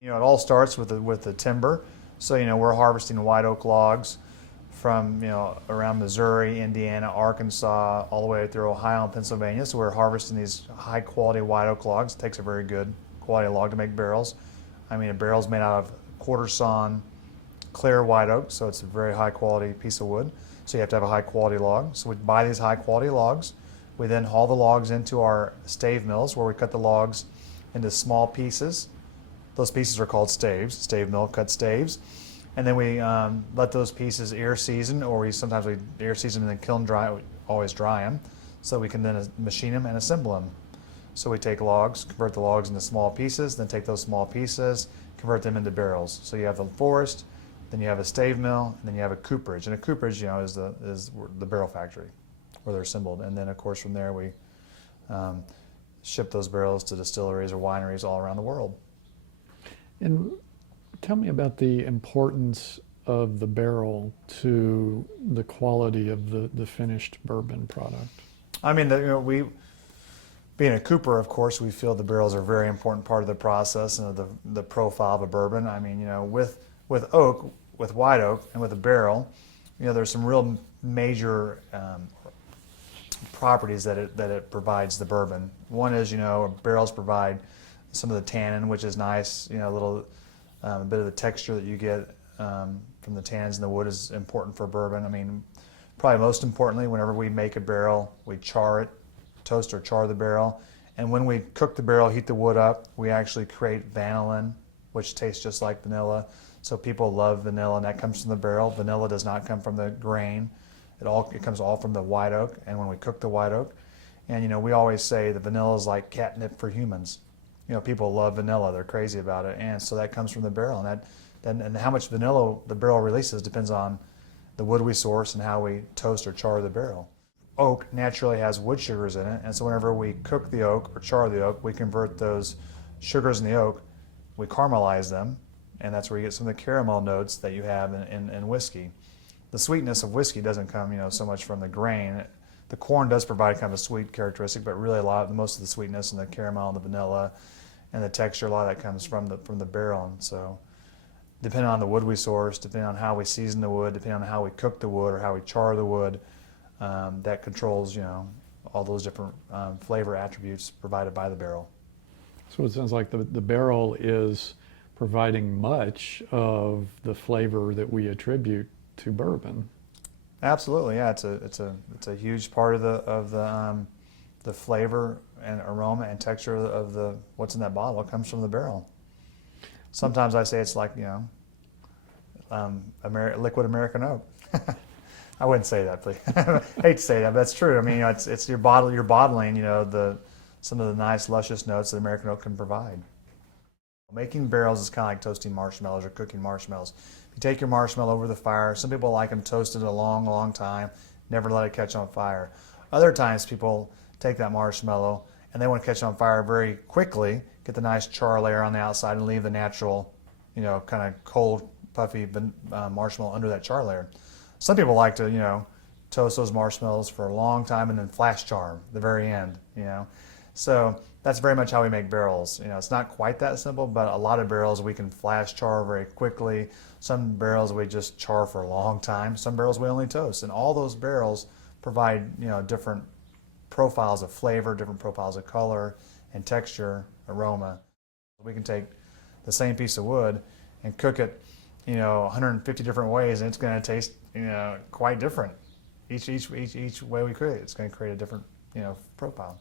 It all starts with the timber. So, we're harvesting white oak logs from, around Missouri, Indiana, Arkansas, all the way through Ohio and Pennsylvania. So we're harvesting these high quality white oak logs. It takes a very good quality log to make barrels. A barrel's made out of quarter sawn clear white oak, so it's a very high quality piece of wood. So you have to have a high quality log. So we buy these high quality logs. We then haul the logs into our stave mills where we cut the logs into small pieces. Those pieces are called staves. Stave mill cut staves. And then we let those pieces air season, or sometimes we air season and then kiln dry. We always dry them, so we can then machine them and assemble them. So we take logs, convert the logs into small pieces, then take those small pieces, convert them into barrels. So you have the forest, then you have a stave mill, and then you have a cooperage. And a cooperage, is the barrel factory where they're assembled. And then, of course, from there we ship those barrels to distilleries or wineries all around the world. And tell me about the importance of the barrel to the quality of the finished bourbon product. We, being a cooper, of course, we feel the barrels are a very important part of the process and of the profile of a bourbon. With oak, with white oak, and with a barrel, there's some real major properties that it provides the bourbon. One is, barrels provide some of the tannin, which is nice. A bit of the texture that you get from the tannins in the wood is important for bourbon. Probably most importantly, whenever we make a barrel, we char it, toast or char the barrel. And when we cook the barrel, heat the wood up, we actually create vanillin, which tastes just like vanilla. So people love vanilla, and that comes from the barrel. Vanilla does not come from the grain. It comes all from the white oak, and when we cook the white oak. And we always say the vanilla is like catnip for humans. People love vanilla; they're crazy about it, and so that comes from the barrel. And how much vanilla the barrel releases depends on the wood we source and how we toast or char the barrel. Oak naturally has wood sugars in it, and so whenever we cook the oak or char the oak, we convert those sugars in the oak, we caramelize them, and that's where you get some of the caramel notes that you have in whiskey. The sweetness of whiskey doesn't come, so much from the grain. The corn does provide kind of a sweet characteristic, but really most of the sweetness and the caramel and the vanilla and the texture, a lot of that comes from the barrel. And so depending on the wood we source, depending on how we season the wood, depending on how we cook the wood or how we char the wood, that controls, all those different flavor attributes provided by the barrel. So it sounds like the barrel is providing much of the flavor that we attribute to bourbon. Absolutely, yeah. It's a huge part of the flavor and aroma and texture of what's in that bottle. It comes from the barrel. Sometimes I say it's like liquid American oak. I wouldn't say that, please. I hate to say that, but that's true. It's you're bottling, some of the nice luscious notes that American oak can provide. Making barrels is kind of like toasting marshmallows or cooking marshmallows. You take your marshmallow over the fire. Some people like them toasted a long, long time, never let it catch on fire. Other times people take that marshmallow and they want to catch it on fire very quickly, get the nice char layer on the outside and leave the natural, kind of cold, puffy marshmallow under that char layer. Some people like to, toast those marshmallows for a long time and then flash char them at the very end, So that's very much how we make barrels. It's not quite that simple, but a lot of barrels we can flash char very quickly. Some barrels we just char for a long time. Some barrels we only toast. And all those barrels provide, different profiles of flavor, different profiles of color and texture, aroma. We can take the same piece of wood and cook it, 150 different ways, and it's going to taste, quite different. Each way we cook it, it's going to create a different, profile.